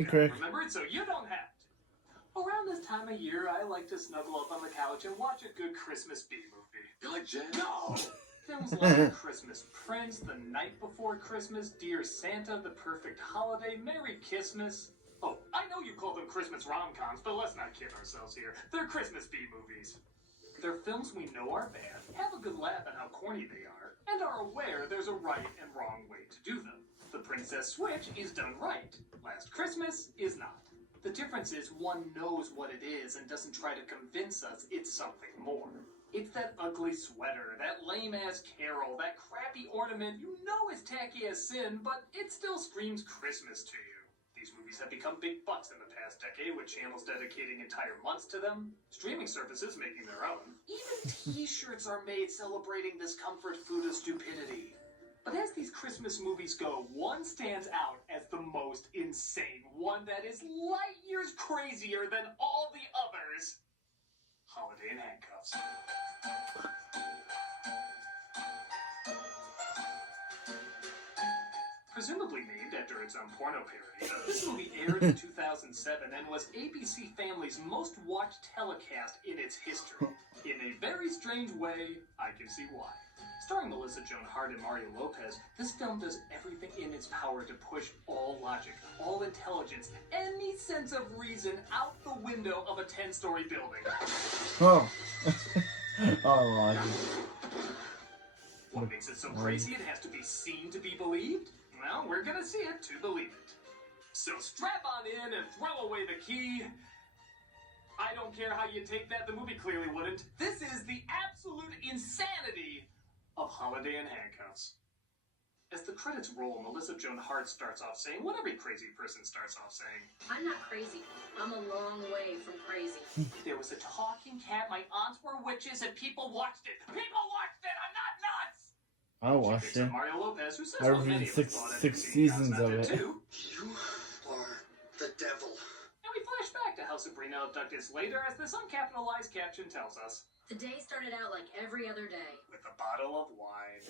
Hey, Crick. Remember it so you don't have to. Around this time of year, I like to snuggle up on the couch and watch a good Christmas B movie. You like jazz? No! Films like Christmas Prince, The Night Before Christmas, Dear Santa, The Perfect Holiday, Merry Christmas. Oh, I know you call them Christmas rom-coms, but let's not kid ourselves here. They're Christmas B movies. They're films we know are bad, have a good laugh at how corny they are, and are aware there's a right and wrong way to do them. The Princess Switch is done right. Last Christmas is not. The difference is one knows what it is and doesn't try to convince us it's something more. It's that ugly sweater, that lame-ass carol, that crappy ornament you know is tacky as sin, but it still screams Christmas to you. These movies have become big bucks in the past decade, with channels dedicating entire months to them, streaming services making their own. Even t-shirts are made celebrating this comfort food of stupidity. But as these Christmas movies go, one stands out as the most insane, one that is light years crazier than all the others. Holiday in Handcuffs. Presumably named after its own porno parody, this movie aired in 2007 and was ABC Family's most watched telecast in its history. In a very strange way, I can see why. Starring Joan, Hart, and Mario Lopez, this film does everything in its power to push all logic, all intelligence, any sense of reason out the window of a 10-story building. Oh. Oh, What makes it so crazy it has to be seen to be believed? Well, we're gonna see it to believe it. So strap on in and throw away the key. I don't care how you take that, the movie clearly wouldn't. This is the absolute insanity of Holiday in Handcuffs. As the credits roll, Joan Hart starts off saying what every crazy person starts off saying. I'm not crazy. I'm a long way from crazy. There was a talking cat, my aunts were witches, and people watched it. People watched it! I'm not nuts! I watched it. Mario Lopez, who says I what many reviewed of us thought six NBC seasons got of it. too. You are the devil. And we flash back to how Sabrina abducted us later, as this uncapitalized caption tells us. The day started out like every other day. With a bottle of wine.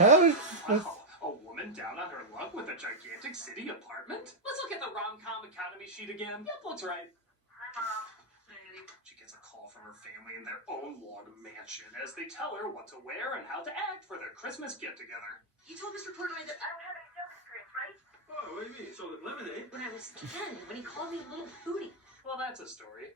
How is Wow, a woman down on her luck with a gigantic city apartment? Let's look at the rom-com economy sheet again. Yep, looks right. Hi, Mom. Hey. She gets a call from her family in their own log mansion as they tell her what to wear and how to act for their Christmas get-together. You told Mr. Portnoy that I don't have any sales experience, right? Oh, what do you mean? You sold him lemonade? When I was 10, when he called me a little hootie. Well, that's a story.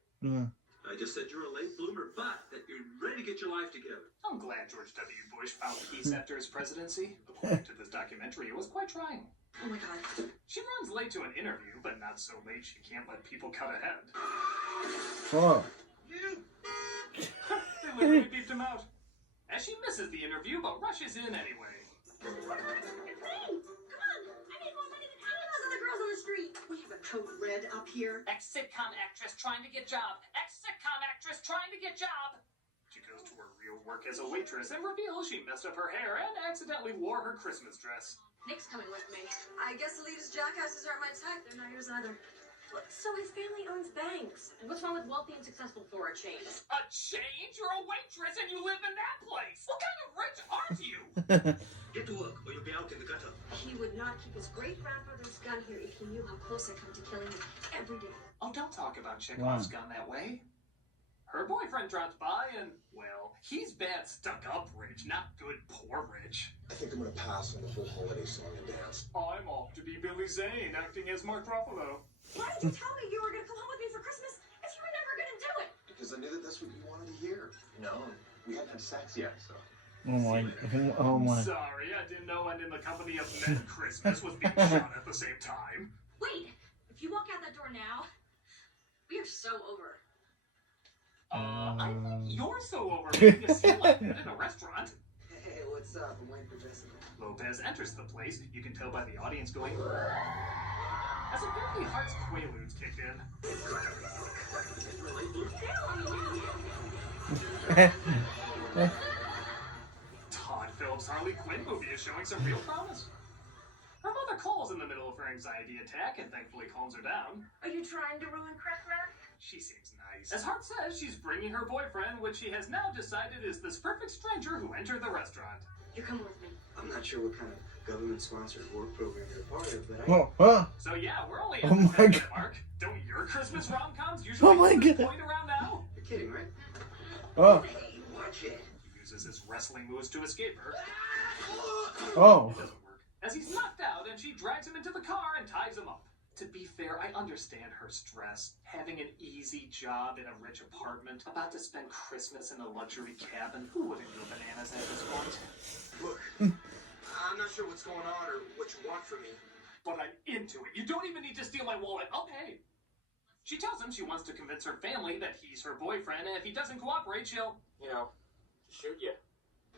I just said you're a late bloomer, but that you're ready to get your life together. I'm glad George W. Bush found peace after his presidency. According to this documentary, it was quite trying. Oh my God. She runs late to an interview, but not so late she can't let people cut ahead. oh. They literally beeped him out. As she misses the interview, but rushes in anyway. It's me! Come on! I made more money than any of those other girls on the street. We have a code red up here. Ex-sitcom actress trying to get job. Ex-sitcom actress trying to get job. She goes to her real work as a waitress and reveals she messed up her hair and accidentally wore her Christmas dress. Nick's coming with me. I guess elitist jackasses aren't my type. They're not yours either. So his family owns banks. And what's wrong with wealthy and successful for a change? A change? You're a waitress and you live in that place. What kind of rich aren't you? Get to work or you'll be out in the gutter. He would not keep his great-grandfather's gun here if he knew how close I come to killing him every day. Oh, don't talk about Chekhov's gun that way. Her boyfriend drops by and, well, he's bad stuck-up rich, not good poor rich. I think I'm gonna pass on the whole holiday song and dance. I'm off to be Billy Zane, acting as Mark Ruffalo. Why did you tell me you were going to come home with me for Christmas if you were never going to do it? Because I knew that that's what you wanted to hear. You know, and we hadn't had sex yet, so. Oh my. Sorry, I didn't know and in the company of Men Christmas was being shot at the same time. Wait! If you walk out that door now, we are so over. I think you're so over making a scene like that in a restaurant. Hey, what's up? I'm waiting for Jessica. Lopez enters the place. You can tell by the audience going, as apparently Hart's quaaludes kicked in. Todd Phillips' Harley Quinn movie is showing some real promise. Her mother calls in the middle of her anxiety attack and thankfully calms her down. Are you trying to ruin Christmas? She seems nice. As Hart says, she's bringing her boyfriend, which she has now decided is this perfect stranger who entered the restaurant. You're coming with me. I'm not sure what kind of government-sponsored work program you're a part of, but Oh, huh? So yeah, we're only Oh at the my 10-minute God. mark. Don't your Christmas rom-coms usually Oh my hit this God. point around now? You're kidding, right? Oh, Hey, watch it. He uses his wrestling moves to escape her. oh. It doesn't work, as he's knocked out and she drags him into the car and ties him up. To be fair, I understand her stress. Having an easy job in a rich apartment, about to spend Christmas in a luxury cabin. Who wouldn't go bananas at this point? Look, I'm not sure what's going on or what you want from me. But I'm into it. You don't even need to steal my wallet. I'll pay. She tells him she wants to convince her family that he's her boyfriend, and if he doesn't cooperate, she'll, shoot you.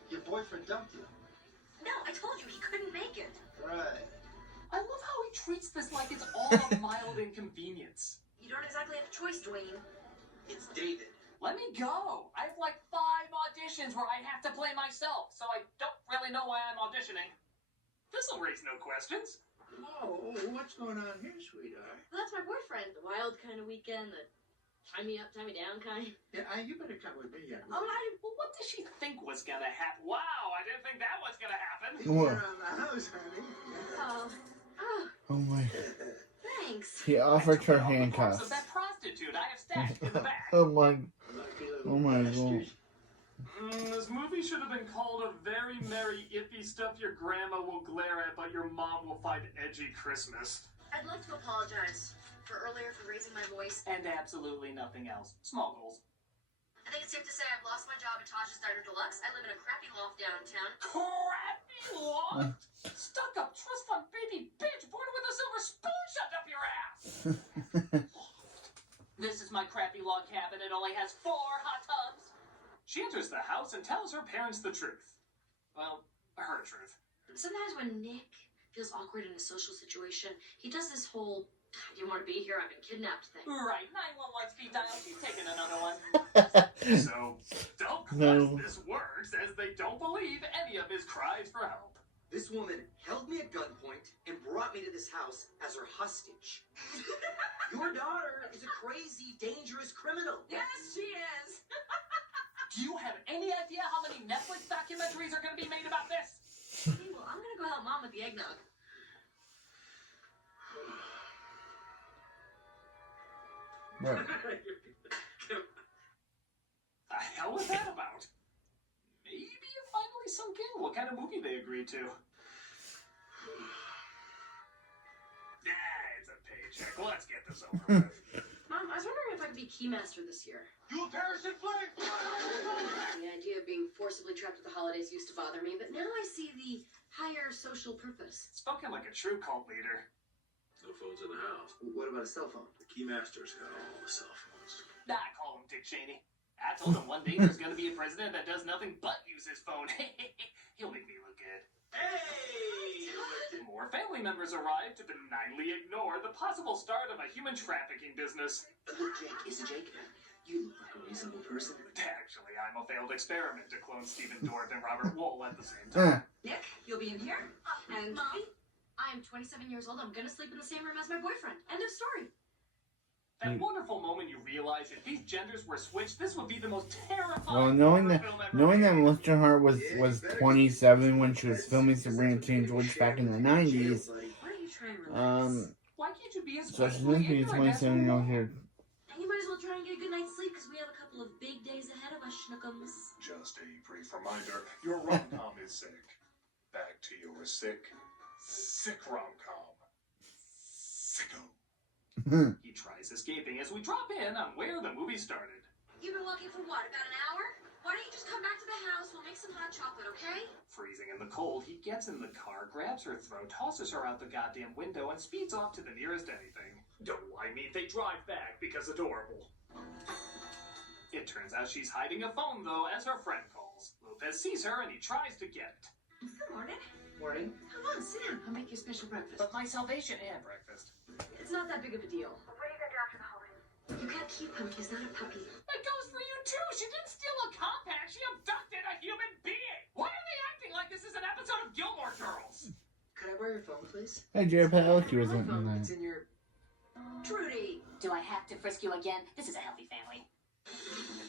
Your boyfriend dumped you. No, I told you he couldn't make it. Right. I love how he treats this like it's all a mild inconvenience. You don't exactly have a choice, Dwayne. It's David. Let me go. I have like 5 auditions where I have to play myself, so I don't really know why I'm auditioning. This'll raise no questions. Whoa, what's going on here, sweetheart? Well, that's my boyfriend. The wild kind of weekend, the tie me up, tie me down kind. Yeah, you better come with me, young Oh, well, what does she think was gonna happen? Wow, I didn't think that was gonna happen. What? around the house, honey. Oh my. Thanks. He offered her The corpse of handcuffs. that prostitute I have stashed in the back. Oh my. Lucky Oh little my bastard. God. This movie should have been called A Very Merry Iffy Stuff Your Grandma Will Glare At But Your Mom Will Find Edgy Christmas. I'd like to apologize for earlier for raising my voice. And absolutely nothing else. Small goals. I think it's safe to say I've lost my job at Taj's Diner Deluxe. I live in a crappy loft downtown. Crappy loft? Stuck-up, trust fund baby bitch born with a silver spoon shoved up your ass! This is my crappy log cabin. It only has 4 hot tubs. She enters the house and tells her parents the truth. Well, her truth. Sometimes when Nick feels awkward in a social situation, he does this whole, "Do you want to be here? I've been kidnapped" thing. Right, 911 speed dial. She's taking another one. So, don't No. this works, as they don't believe any of his cries for help. This woman held me at gunpoint and brought me to this house as her hostage. Your daughter is a crazy, dangerous criminal. Yes, she is. Do you have any idea how many Netflix documentaries are going to be made about this? Okay, well, I'm gonna go help Mom with the eggnog. Right. The hell was that about? Maybe it finally sunk in what kind of movie they agreed to. It's a paycheck. Let's get this over with. Mom, I was wondering if I could be Keymaster this year. You a parachute flag? The idea of being forcibly trapped at the holidays used to bother me, but now I see the higher social purpose. Spoken like a true cult leader. No phones in the house. What about a cell phone? The Keymaster's got all the cell phones. I call him Dick Cheney. I told him one day there's going to be a president that does nothing but use his phone. He'll make me look good. Hey! More family members arrive to benignly ignore the possible start of a human trafficking business. Look, Jake, is it Jake? You look like a reasonable person. Actually, I'm a failed experiment to clone Stephen Dorff and Robert Wool at the same time. Nick, you'll be in here. And Mom, I'm 27 years old. I'm gonna sleep in the same room as my boyfriend. End of story. That wonderful moment you realize if these genders were switched, this would be the most terrifying Well, knowing horror that film ever knowing that made. Melissa Hart was 27 when she was filming Sabrina Teenage Witch back in the 90s. Why don't you try and relax? Why can't you be as So she's willfully gonna be ignorant as 27 you years are? here. And you might as well try and get a good night's sleep because we have a couple of big days ahead of us, schnookums. Just a brief reminder, your rom-com is sick. Back to your sick rom-com. Sicko. He tries escaping as we drop in on where the movie started. You've been walking for what, about an hour? Why don't you just come back to the house? We'll make some hot chocolate, okay? Freezing in the cold, he gets in the car, grabs her throat, tosses her out the goddamn window, and speeds off to the nearest anything. Don't lie me, they drive back because adorable. It turns out she's hiding a phone, though, as her friend calls. Lopez sees her and he tries to get it. Good morning. Morning. Come on, sit down. I'll make you a special breakfast. But my salvation and breakfast. It's not that big of a deal. What are you gonna do after the holiday? You can't keep him. He's not a puppy. That goes for you, too! She didn't steal a compact, she abducted a human being! Why are they acting like this is an episode of Gilmore Girls? Could I borrow your phone, please? Hey, Jared Padalecki was My in phone. that. It's in your... Trudy, Do I have to frisk you again? This is a healthy family.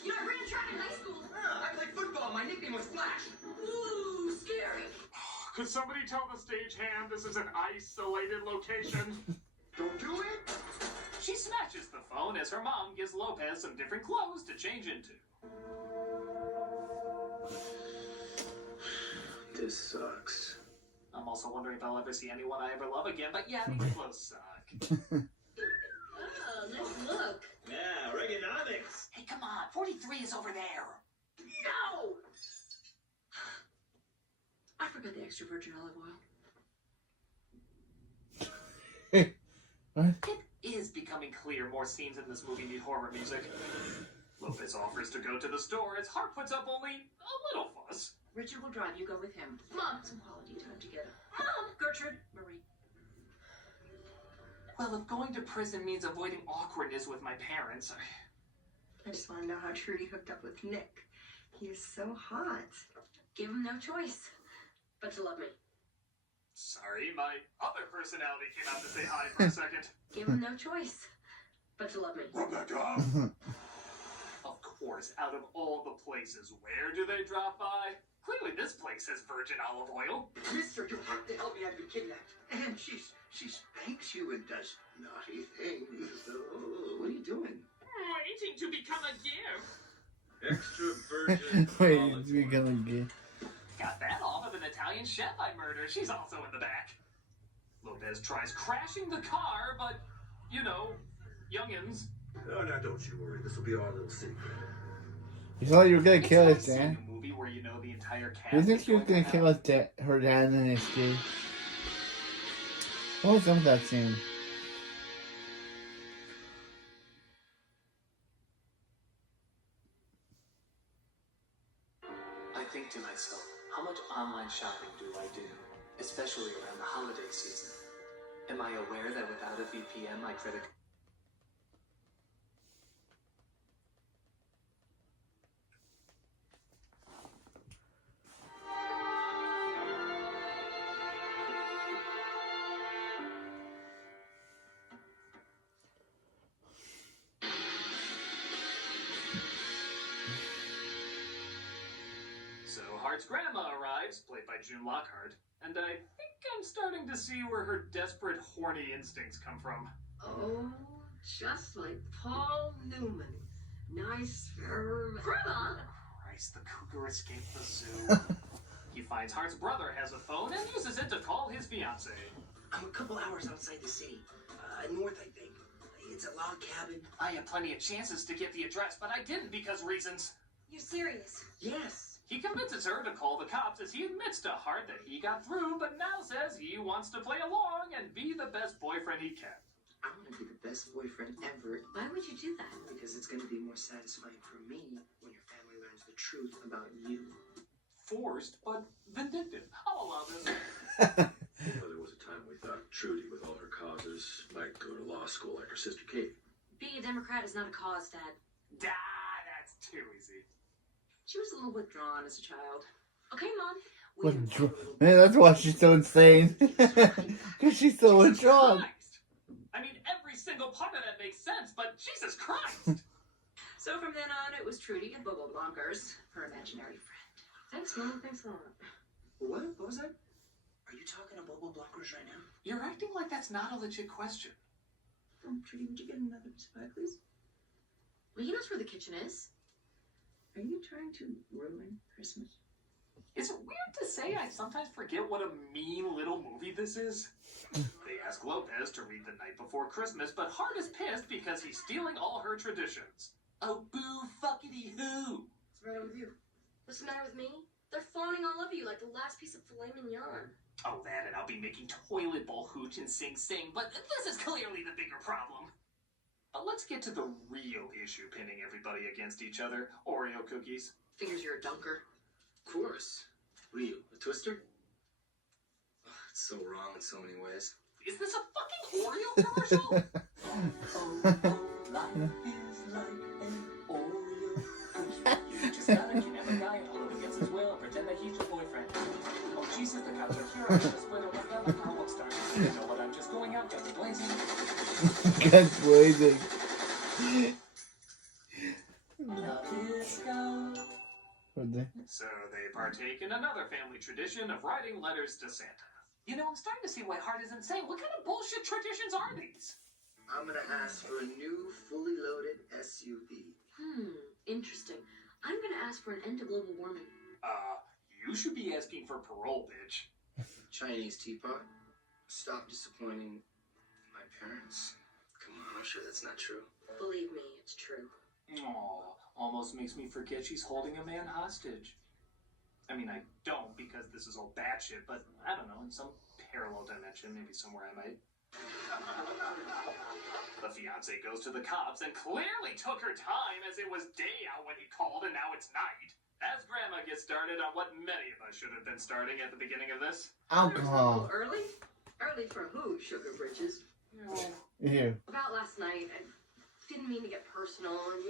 you know, I ran track in high school. I played football. My nickname was Flash. Ooh, scary. Could somebody tell the stagehand this is an isolated location? Don't do it! She smashes the phone as her mom gives Lopez some different clothes to change into. This sucks. I'm also wondering if I'll ever see anyone I ever love again, but yeah, these clothes suck. Oh, let's look. Yeah, Reaganomics. Hey, come on. 43 is over there. No! I forgot the extra virgin olive oil. What? It is becoming clear more scenes in this movie need horror music. Lopez offers to go to the store as Hart puts up only a little fuss. Richard will drive. You go with him. Mom, some quality time together. Mom, Gertrude, Marie. Well, if going to prison means avoiding awkwardness with my parents, I just want to know how Trudy hooked up with Nick. He is so hot. Give him no choice but to love me. sorry, my other personality came out to say hi for a second. Give him no choice but to love me. Rebecca! Of course, out of all the places, where do they drop by? Clearly this place has virgin olive oil. Mister, you have to help me. I've been kidnapped. And she spanks you and does naughty things. Oh, what are you doing? Waiting to become a gift. Extra virgin Wait, olive it's becoming gay. Got that off of an Italian chef I murdered. She's also in the back. Lopez tries crashing the car, but, you know, youngins. Oh, now don't you worry. This will be our little secret. You thought you were gonna It's kill like us, seeing Dan. a movie where you know the entire cast. You think is she was going gonna to kill hell. us, her dad and then escape? What was up with that scene? I think to myself, how much online shopping do I do? Especially around the holiday season. Am I aware that without a VPN, my credit... So Hart's grandma arrives, played by June Lockhart, and I think I'm starting to see where her desperate, horny instincts come from. Oh, just like Paul Newman. Nice, firm. Grandma! Christ, the cougar escaped the zoo. He finds Hart's brother has a phone and uses it to call his fiancée. I'm a couple hours outside the city. North, I think. It's a log cabin. I had plenty of chances to get the address, but I didn't because reasons. You're serious? Yes. He convinces her to call the cops as he admits to Hart that he got through, but now says he wants to play along and be the best boyfriend he can. I want to be the best boyfriend ever Why would you do that? because it's going to be more satisfying for me when your family learns the truth about you. Forced, but vindictive. I'll allow this. You know, there was a time we thought Trudy, with all her causes, might go to law school like her sister Kate. Being a Democrat is not a cause, Dad. That's too easy. She was a little withdrawn as a child. Okay, Mom. Man, that's why she's so insane. Because she's so Jesus withdrawn. Christ. I mean, every single part of that makes sense, but Jesus Christ! So from then on, it was Trudy and Bobo Blonkers, her imaginary friend. Thanks, Mom. Thanks a lot. What? What was that? Are you talking to Bobo Blonkers right now? You're acting like that's not a legit question. Trudy, would you get another pie, please? Well, he knows where the kitchen is. Are you trying to ruin Christmas? Is it weird to say I sometimes forget what a mean little movie this is? They ask Lopez to read The Night Before Christmas, but Hart is pissed because he's stealing all her traditions. Oh, boo fuckity hoo! What's the matter with you? What's the matter with me? They're fawning all over you like the last piece of filet mignon. Oh, that and I'll be making toilet bowl hooch and sing, but this is clearly the bigger problem. But let's get to the real issue pinning everybody against each other. Oreo cookies. Figures you're a dunker. Of course. What are you, a twister? Oh, it's so wrong in so many ways. Is this a fucking Oreo commercial? Life is like an Oreo cookie. You just gotta kidnap a guy and hold him against his will and pretend that he's your boyfriend. Oh Jesus, the cops are here. I should have split it with them like a rock star. You know what? I'm just going out guns blazing. Guns blazing. Love is gone. Would they? So they partake in another family tradition of writing letters to Santa. You know, I'm starting to see why Hart isn't saying. What kind of bullshit traditions are these? I'm gonna ask for a new, fully loaded SUV. Interesting. I'm gonna ask for an end to global warming. You should be asking for parole, bitch. Chinese teapot. Stop disappointing my parents. Come on, I'm sure that's not true. Believe me, it's true. Aw, almost makes me forget she's holding a man hostage. I mean, I don't because this is all batshit, but I don't know, in some parallel dimension, maybe somewhere I might. The fiance goes to the cops and clearly took her time as it was day out when he called and now it's night. As Grandma gets started on what many of us should have been starting at the beginning of this. Alcohol. Early? Early for who, Sugar Britches? Ew. About last night, I didn't mean to get personal, and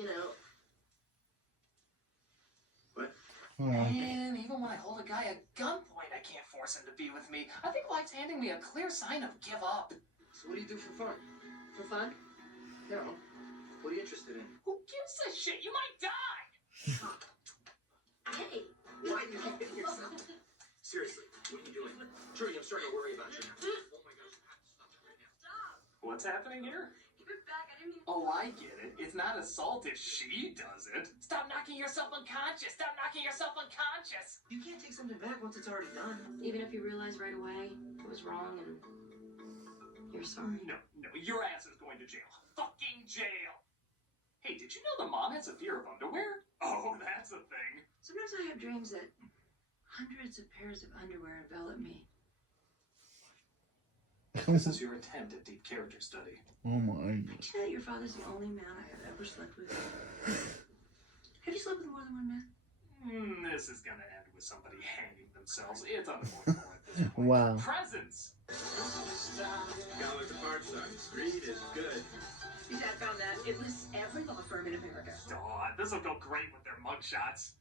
What? And even when I hold a guy at gunpoint, I can't force him to be with me. I think life's handing me a clear sign of give up. So what do you do for fun? For fun? No. What are you interested in? Who gives a shit? You might die! hey, Why do you keep hitting yourself? Seriously, what are you doing? Trudy, I'm starting to worry about you. Oh my gosh, stop it right now. What's happening here? give it back. I didn't mean. Oh, I get it. It's not assault if she does it. Stop knocking yourself unconscious. Stop knocking yourself unconscious. You can't take something back once it's already done. Even if you realize right away it was wrong and you're sorry. No, your ass is going to jail. Fucking jail. Hey, did you know the mom has a fear of underwear? Oh, that's a thing. Sometimes I have dreams that hundreds of pairs of underwear envelop me. This is your attempt at deep character study. Oh my. Did you know that your father's the only man I have ever slept with? Have you slept with more than one man? This is gonna end with somebody hanging themselves. It's unavoidable at this point. Wow. Presents. Got the part side. Street is good. Your dad found that. It lists every law firm in America. God, this will go great with their mugshots.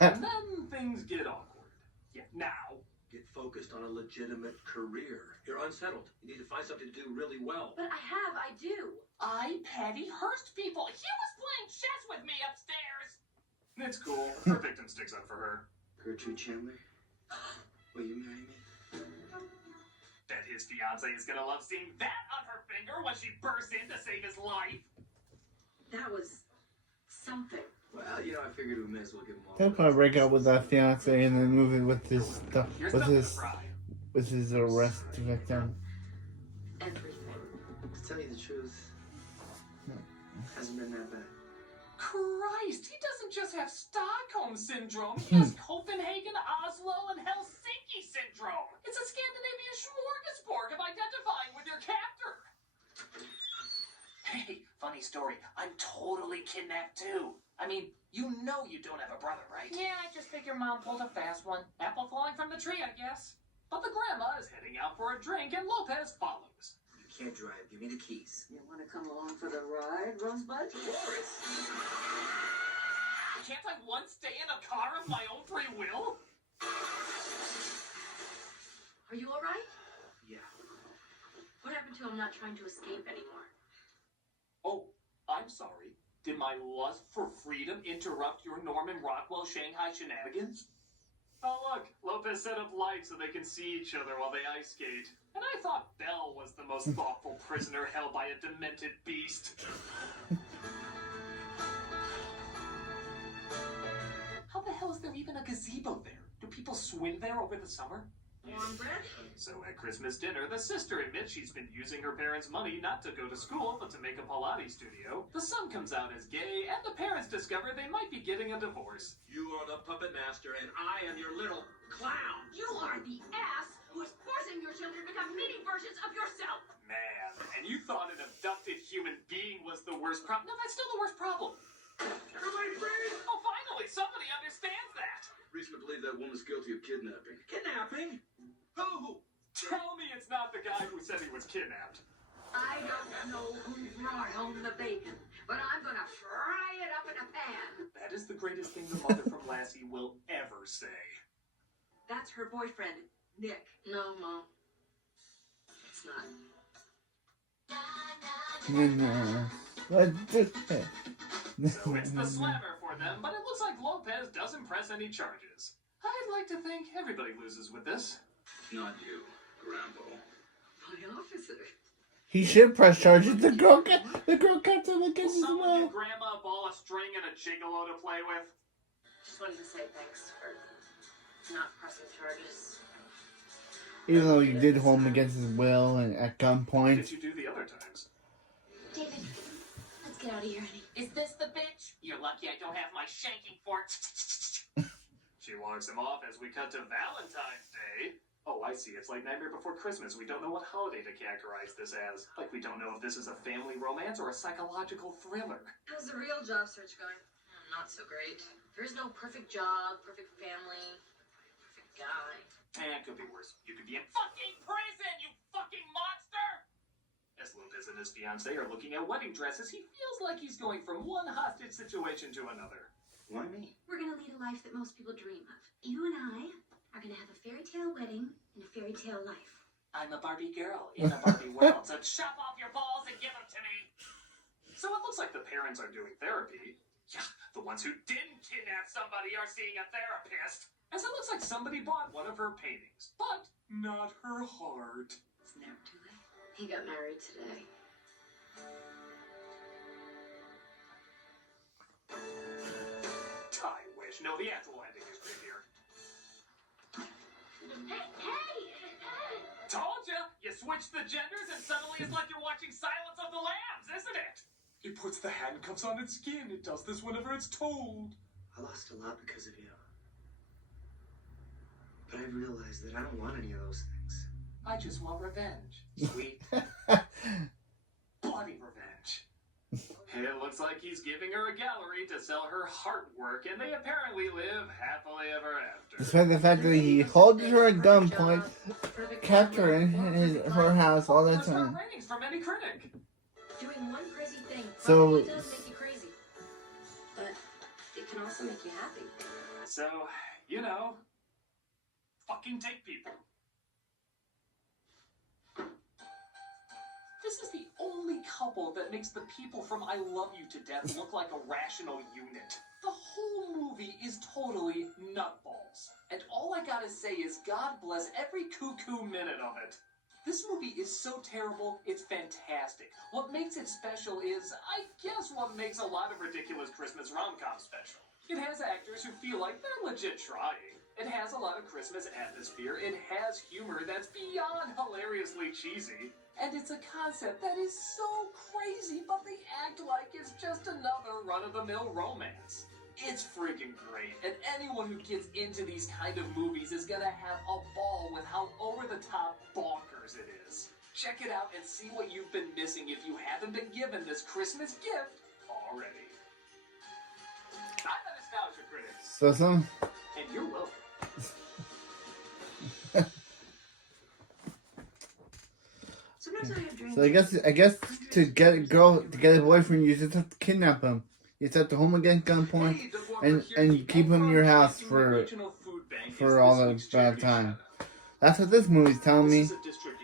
And then things get awkward. Yeah, now. Get focused on a legitimate career. You're unsettled. You need to find something to do really well. But I do. I petty Hearst people. He was playing chess with me upstairs. It's cool. Her victim sticks up for her. Gertrude Chandler, will you marry me? Bet his fiance is gonna love seeing that on her finger when she bursts in to save his life. That was something. Well, you know, I figured we may as well give him all. He'll probably break up with that fiance and then move in with his stuff, Here's with nothing to his fry. arrest victim. Everything. To tell you the truth, hasn't been that bad. Christ, he doesn't just have Stockholm Syndrome. He has Copenhagen, Oslo, and Helsinki Syndrome. It's a Scandinavian smorgasbord of identifying with your captor. Hey, funny story. I'm totally kidnapped too. I mean, you know you don't have a brother, right? Yeah, I just think your mom pulled a fast one. Apple falling from the tree, I guess. But the grandma is heading out for a drink and Lopez follows. You can't drive. Give me the keys. You want to come along for the ride, Rosebud? Boris! Can't I once stay in a car of my own free will? Are you alright? Yeah. What happened to him not trying to escape anymore? Oh, I'm sorry. Did my lust for freedom interrupt your Norman Rockwell Shanghai shenanigans? Oh look, Lopez set up lights so they can see each other while they ice skate. And I thought Belle was the most thoughtful prisoner held by a demented beast. How the hell is there even a gazebo there? Do people swim there over the summer? Warm bread? So at Christmas dinner, the sister admits she's been using her parents' money not to go to school, but to make a Pilates studio. The son comes out as gay, and the parents discover they might be getting a divorce. You are the puppet master, and I am your little clown. You are the ass who is forcing your children to become mini versions of yourself! Man, and you thought an abducted human being was the worst problem? No, that's still the worst problem. You're my friend! Oh, finally, somebody understands that. Reason to believe that woman's guilty of kidnapping. Kidnapping? Who? Tell me it's not the guy who said he was kidnapped. I don't know who brought home the bacon, but I'm gonna fry it up in a pan. That is the greatest thing the mother from Lassie will ever say. That's her boyfriend, Nick. No, Mom. It's not. Let's do it. So it's the slammer for them, but it looks like like Lopez doesn't press any charges. I'd like to think everybody loses with this. Not you, Rambo. My officer. He should press charges. The girl kept him Will against his someone will. give Grandma a ball of string and a gigolo to play with? Just wanted to say thanks for not pressing charges. Even though you did hold him against his will and at What gunpoint. did you do the other times? David, let's get out of here, honey. Is this the bitch? You're lucky I don't have my shanking fork. She walks him off as we cut to Valentine's Day. Oh, I see. It's like Nightmare Before Christmas. We don't know what holiday to categorize this as. Like we don't know if this is a family romance or a psychological thriller. How's the real job search going? Not so great. There's no perfect job, perfect family, perfect guy. It could be worse. You could be in Fucking prison, you fucking monster! As Lopez and his fiancée are looking at wedding dresses, he feels like he's going from one hostage situation to another. Why me? We're gonna lead a life that most people dream of. You and I are gonna have a fairy tale wedding and a fairy tale life. I'm a Barbie girl in a Barbie world, so chop off your balls and give them to me. So it looks like the parents are doing therapy. Yeah, the ones who didn't kidnap somebody are seeing a therapist. As it looks like somebody bought one of her paintings, but not her heart. It's never too late. He got married today. I wish. No, the actual ending is creepier. Hey! Told ya! You switch the genders and suddenly it's like you're watching Silence of the Lambs, isn't it? It puts the handcuffs on its skin. It does this whenever it's told. I lost a lot because of you. But I realized that I don't want any of those things. I just want revenge. Sweet, bloody revenge. It looks like he's giving her a gallery to sell her artwork, and they apparently live happily ever after. Despite the fact that he held her at gunpoint, kept her in her house all the time. Ratings from any critic. Doing one crazy thing So- probably does make you crazy. But it can also make you happy. So, you know, fucking take people. This is the only couple that makes the people from I Love You to Death look like a rational unit. The whole movie is totally nutballs. And all I gotta say is God bless every cuckoo minute of it. This movie is so terrible, it's fantastic. What makes it special is, I guess, what makes a lot of ridiculous Christmas rom-com special. It has actors who feel like they're legit trying. It has a lot of Christmas atmosphere. It has humor that's beyond hilariously cheesy. And it's a concept that is so crazy, but they act like it's just another run-of-the-mill romance. It's freaking great, and anyone who gets into these kind of movies is gonna have a ball with how over-the-top bonkers it is. Check it out and see what you've been missing if you haven't been given this Christmas gift already. I'm the Nostalgia Critic, So, and you're welcome. Sometimes I have dreams. so I guess to get a boyfriend, you just have to kidnap him. You just have to hold him against gunpoint Hey, the book and we're here and keep him in your house the for Regional Food Bank is all this the week's bad charity time. shout-out. That's what this movie's telling me. This is a distribution